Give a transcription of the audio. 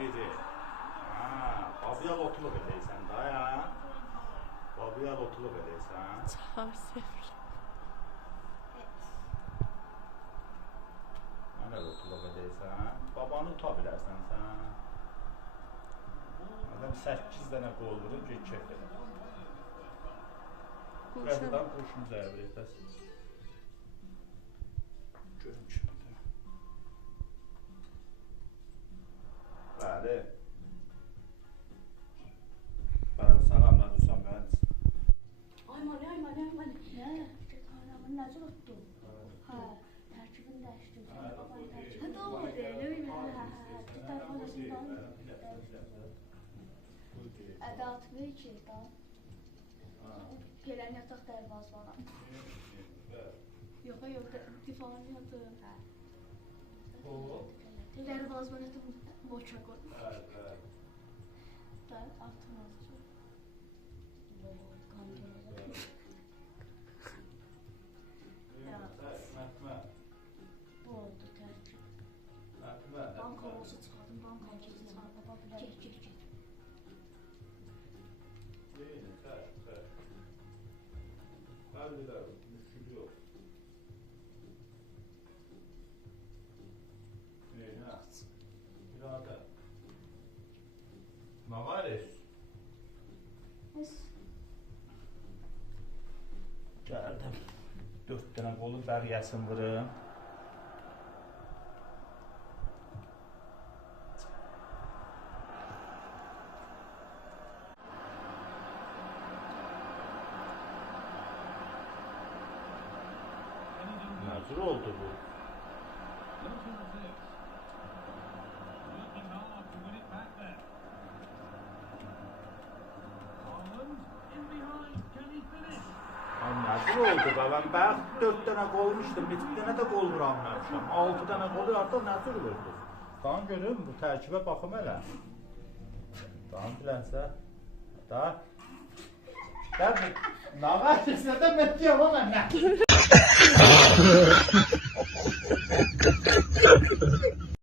biri. Ha, babaya lotuluk edeysen daha ya. Babaya lotuluk edeysen. Çağır sevir. Mənə lotuluk edeysen. Babanı tuta bilərsən sən. Adam 8 dənə qol vurub ki, kef edir. Buradan quşunu zəyə bilir, bəs. Görüm kimdir. Bəli. Bəli, salamlar, Hüsam mühəndis. Ay mani. Ne? Kahramanın necə unuttum? Ha, tərkibini dəyişdim. Ha, doğru, elə mi? Ha. Tutar falasından. Ədatlı ki, da. Gələn yataq dərvaz var. Yox, divanın yadı. Dərvaz var, boça qoy. Da, altınazcı. Bu oldu tərkib. Banka olsa çıxardım, banka olsa çıxardım. Get. Halleder, müşkül yok. İrade. Mağares. Geldim. 4 tane kolu bəriyəsini vurun. Nazır oldu bu. Nazır oldu da ben 4 tane qolmuşdum, bir tane də qol vuranmışam. 6 tane qolu artıq nazır vurdu. Qan görüm bu tərkibə baxım elə. Qan bilənsə. Da. Dəb. Nağa keçsə məttiyəm mən.